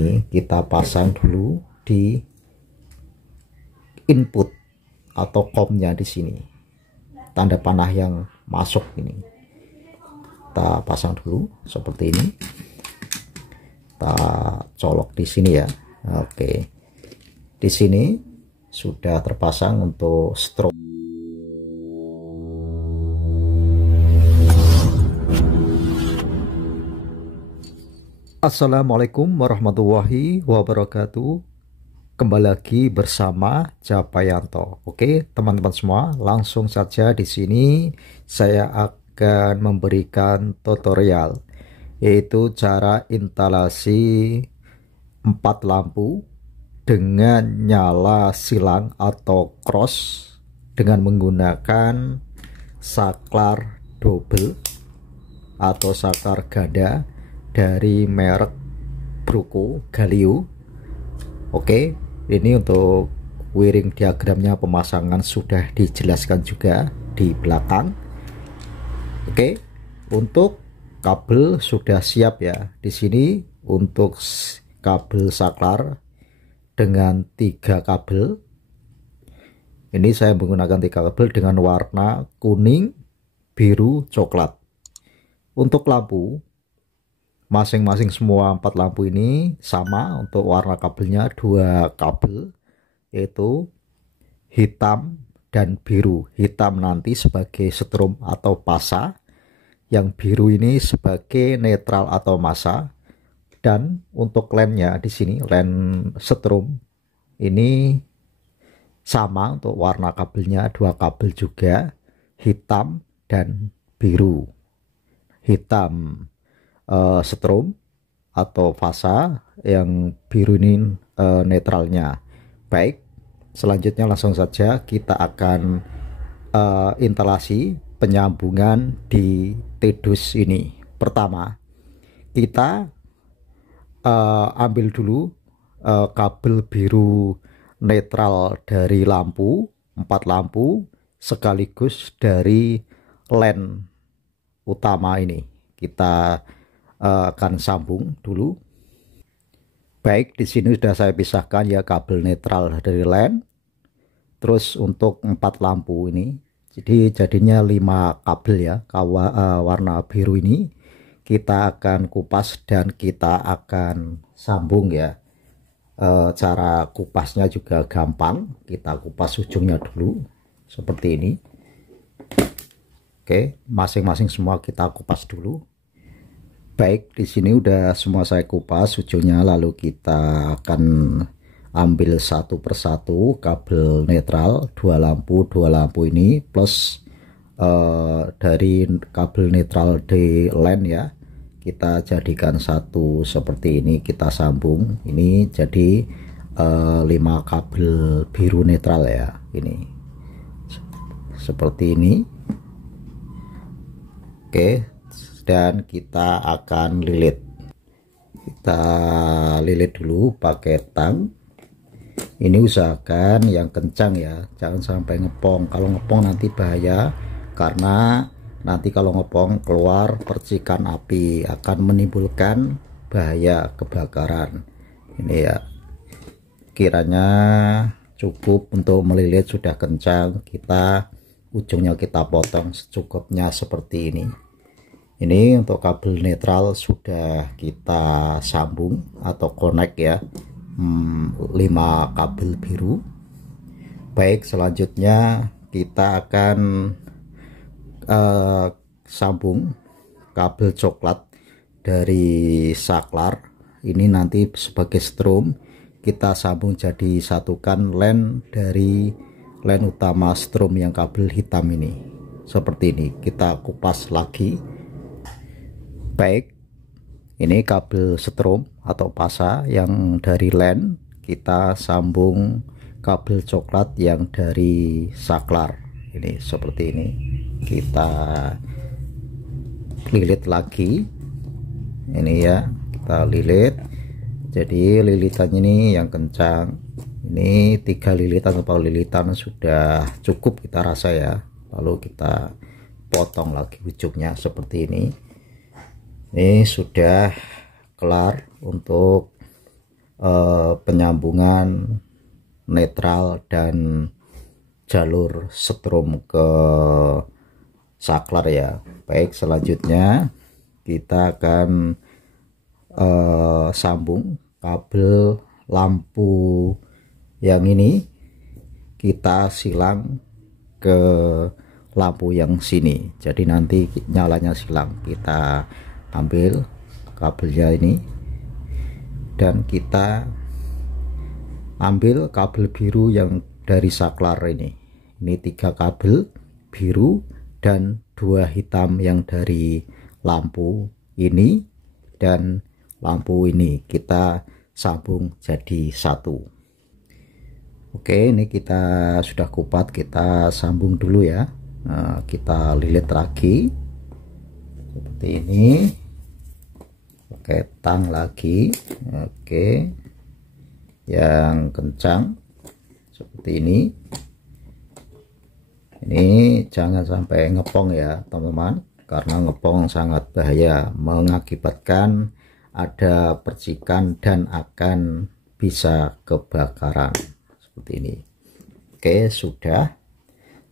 Ini kita pasang dulu di input atau COM-nya di sini. Tanda panah yang masuk ini. Kita pasang dulu seperti ini. Kita colok di sini ya. Oke. Di sini sudah terpasang untuk strobe. Assalamualaikum warahmatullahi wabarakatuh. Kembali lagi bersama Japayanto. Oke, teman-teman semua, langsung saja di sini saya akan memberikan tutorial, yaitu cara instalasi 4 lampu dengan nyala silang atau cross dengan menggunakan saklar double atau saklar ganda dari merek Bruco Galio. Oke, ini untuk wiring diagramnya, pemasangan sudah dijelaskan juga di belakang. Oke, untuk kabel sudah siap ya. Di sini untuk kabel saklar dengan 3 kabel. Ini saya menggunakan 3 kabel dengan warna kuning, biru, coklat. Untuk lampu masing-masing semua 4 lampu ini sama, untuk warna kabelnya 2 kabel, yaitu hitam dan biru. Hitam nanti sebagai setrum atau pasa, yang biru ini sebagai netral atau massa. Dan untuk lemnya di sini, lem setrum ini sama, untuk warna kabelnya 2 kabel juga, hitam dan biru. Hitam setrum atau fasa, yang biru ini netralnya. Baik, selanjutnya langsung saja kita akan instalasi penyambungan di TDUS ini. Pertama, kita ambil dulu kabel biru netral dari lampu, 4 lampu sekaligus dari LAN utama ini. Kita akan sambung dulu. Baik, di sini sudah saya pisahkan ya kabel netral dari LAN. Terus untuk 4 lampu ini, jadi jadinya 5 kabel ya, warna biru ini kita akan kupas dan kita akan sambung ya. Cara kupasnya juga gampang, kita kupas ujungnya dulu seperti ini. Oke, masing-masing semua kita kupas dulu. Baik, di sini udah semua saya kupas ujungnya, lalu kita akan ambil satu persatu kabel netral 2 lampu ini plus dari kabel netral di LAN ya, kita jadikan satu seperti ini, kita sambung. Ini jadi 5 kabel biru netral ya, ini seperti ini. Oke, dan kita akan lilit. Kita lilit dulu pakai tang. Ini usahakan yang kencang ya, jangan sampai ngepong. Kalau ngepong nanti bahaya, karena nanti kalau ngepong keluar percikan api, akan menimbulkan bahaya kebakaran. Ini ya, kiranya cukup untuk melilit sudah kencang, kita ujungnya kita potong secukupnya seperti ini. Ini untuk kabel netral sudah kita sambung atau connect ya, 5 kabel biru. Baik, selanjutnya kita akan sambung kabel coklat dari saklar ini, nanti sebagai strom kita sambung, jadi satukan LAN dari LAN utama strom yang kabel hitam ini. Seperti ini, kita kupas lagi. Baik, ini kabel strom atau pasa yang dari LAN, kita sambung kabel coklat yang dari saklar ini seperti ini. Kita lilit lagi ini ya, kita lilit. Jadi lilitannya ini yang kencang, ini 3 lilitan atau lilitan sudah cukup kita rasa ya. Lalu kita potong lagi ujungnya seperti ini. Ini sudah kelar untuk penyambungan netral dan jalur strom ke saklar ya. Baik, selanjutnya kita akan sambung kabel lampu yang ini, kita silang ke lampu yang sini, jadi nanti nyalanya silang. Kita ambil kabelnya ini dan kita ambil kabel biru yang dari saklar ini 3 kabel biru dan 2 hitam yang dari lampu ini dan lampu ini, kita sambung jadi satu. Oke, ini kita sudah kupat, kita sambung dulu ya. Nah, kita lilit lagi seperti ini, pakai tang lagi. Oke, yang kencang seperti ini jangan sampai ngepong ya teman-teman, karena ngepong sangat bahaya, mengakibatkan ada percikan dan akan bisa kebakaran seperti ini. Oke, sudah.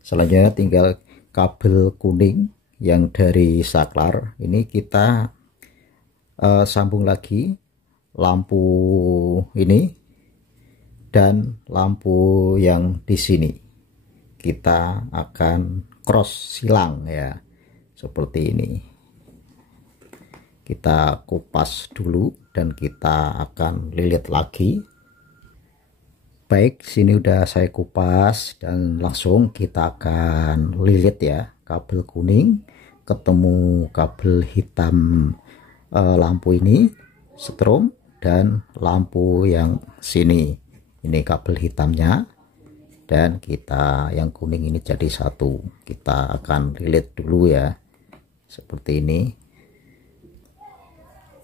Selanjutnya tinggal kabel kuning yang dari saklar ini kita sambung lagi lampu ini dan lampu yang di sini. Kita akan cross silang ya, seperti ini. Kita kupas dulu dan kita akan lilit lagi. Baik, sini udah saya kupas dan langsung kita akan lilit ya. Kabel kuning ketemu kabel hitam lampu ini strom, dan lampu yang sini ini kabel hitamnya, dan kita yang kuning ini jadi satu. Kita akan lilit dulu ya, seperti ini.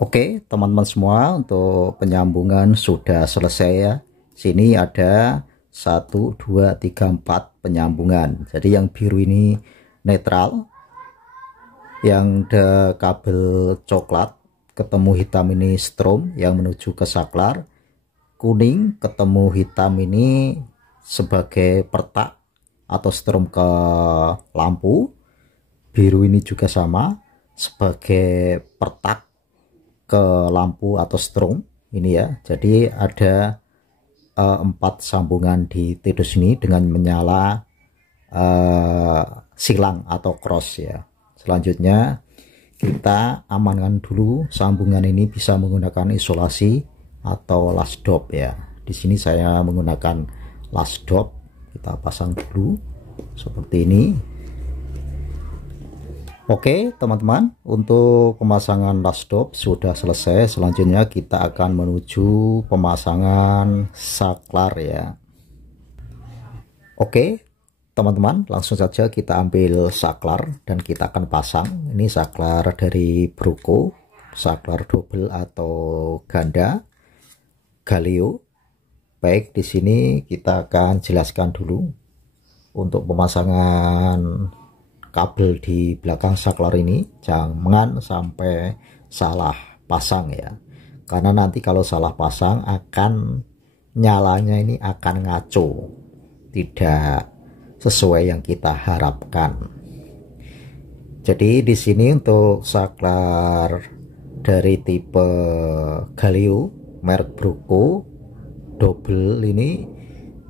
Oke teman-teman semua, untuk penyambungan sudah selesai ya. Sini ada 1 2 3 4 penyambungan. Jadi yang biru ini netral, yang ada kabel coklat ketemu hitam ini strom yang menuju ke saklar, kuning ketemu hitam ini sebagai pertak atau strom ke lampu, biru ini juga sama sebagai pertak ke lampu atau strom ini ya. Jadi ada 4 sambungan di T2 ini dengan menyala silang atau cross ya. Selanjutnya kita amankan dulu sambungan ini, bisa menggunakan isolasi atau las dop ya. Di sini saya menggunakan las dop. Kita pasang dulu seperti ini. Oke teman-teman, untuk pemasangan las dop sudah selesai. Selanjutnya kita akan menuju pemasangan saklar ya. Oke teman-teman, langsung saja kita ambil saklar dan kita akan pasang. Ini saklar dari Bruco, saklar double atau ganda Galio. Baik, di sini kita akan jelaskan dulu untuk pemasangan kabel di belakang saklar ini. Jangan sampai salah pasang ya, karena nanti kalau salah pasang akan nyalanya ini akan ngaco, tidak sesuai yang kita harapkan. Jadi di sini untuk saklar dari tipe Galio merek Bruco double ini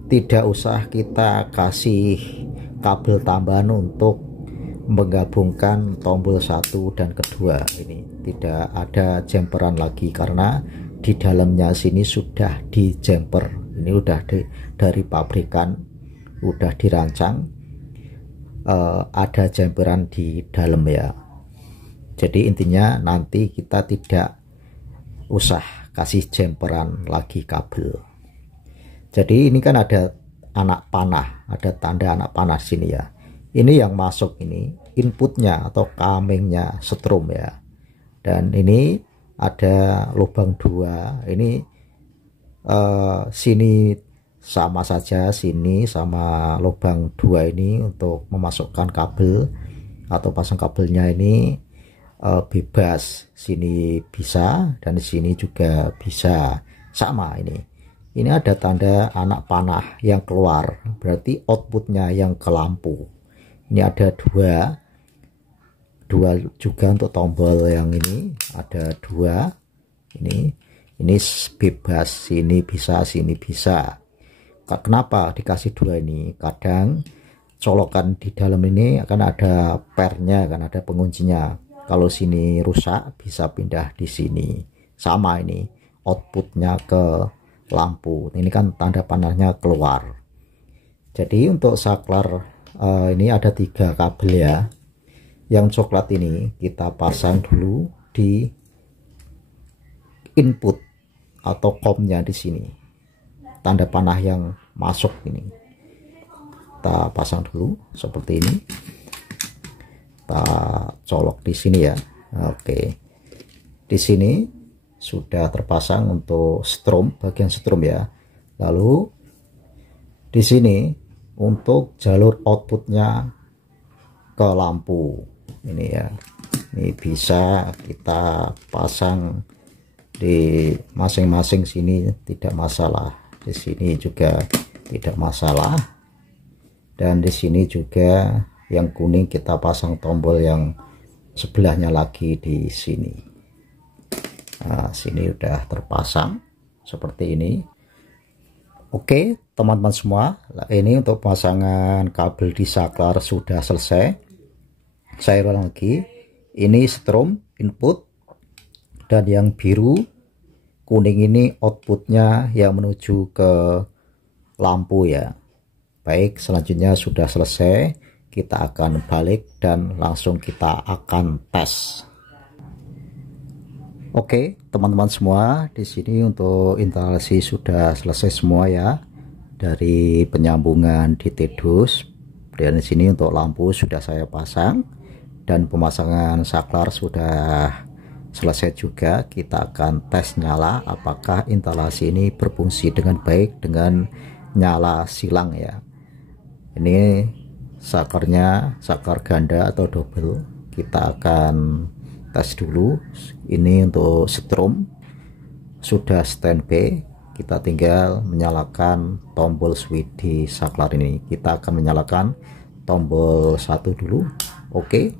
tidak usah kita kasih kabel tambahan untuk menggabungkan tombol 1 dan kedua. Ini tidak ada jumperan lagi karena di dalamnya sini sudah di jumper. Ini udah dari pabrikan udah dirancang, ada jumperan di dalam ya. Jadi intinya nanti kita tidak usah kasih jumperan lagi kabel. Jadi ini kan ada anak panah, ada tanda anak panah sini ya. Ini yang masuk ini inputnya atau kamingnya strom ya, dan ini ada lubang 2. Ini sini sama saja, sini sama lubang 2 ini untuk memasukkan kabel atau pasang kabelnya ini bebas. Sini bisa dan di sini juga bisa. sama ini ada tanda anak panah yang keluar, berarti outputnya yang ke lampu. Ini ada dua juga untuk tombol yang ini ada dua, ini bebas, sini bisa sini bisa. Kenapa dikasih dua ini? Kadang colokan di dalam ini akan ada pernya, kan ada penguncinya. Kalau sini rusak bisa pindah di sini. Sama ini outputnya ke lampu, ini kan tanda panahnya keluar. Jadi untuk saklar ini ada 3 kabel ya. Yang coklat ini kita pasang dulu di input atau komnya di sini, tanda panah yang masuk ini kita pasang dulu seperti ini, kita colok di sini ya. Oke, di sini sudah terpasang untuk strom, bagian strom ya. Lalu di sini untuk jalur outputnya ke lampu ini ya, ini bisa kita pasang di masing-masing sini, tidak masalah. Di sini juga tidak masalah, dan di sini juga yang kuning kita pasang tombol yang sebelahnya lagi di sini. Nah, sini udah terpasang seperti ini. Oke teman-teman semua, ini untuk pemasangan kabel di saklar sudah selesai. Saya ulang lagi, ini strom input, dan yang biru kuning ini outputnya yang menuju ke lampu ya. Baik, selanjutnya sudah selesai, kita akan balik dan langsung kita akan tes. Oke teman-teman semua, di sini untuk instalasi sudah selesai semua ya, dari penyambungan di TDUS, dan di sini untuk lampu sudah saya pasang, dan pemasangan saklar sudah selesai juga. Kita akan tes nyala apakah instalasi ini berfungsi dengan baik dengan nyala silang ya. Ini saklarnya saklar ganda atau double, kita akan tes dulu. Ini untuk strom sudah standby, kita tinggal menyalakan tombol switch di saklar ini. Kita akan menyalakan tombol 1 dulu. Oke,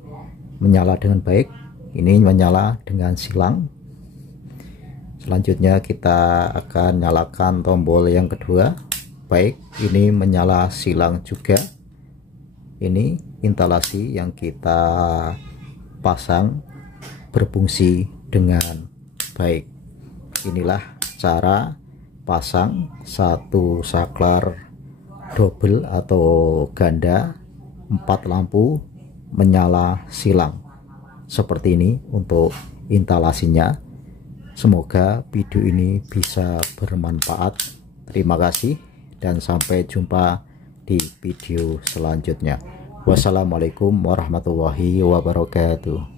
menyala dengan baik, ini menyala dengan silang. Selanjutnya kita akan nyalakan tombol yang kedua. Baik, ini menyala silang juga. Ini instalasi yang kita pasang berfungsi dengan baik. Inilah cara pasang satu saklar double atau ganda 4 lampu menyala silang seperti ini untuk instalasinya. Semoga video ini bisa bermanfaat. Terima kasih dan sampai jumpa di video selanjutnya. Wassalamualaikum warahmatullahi wabarakatuh.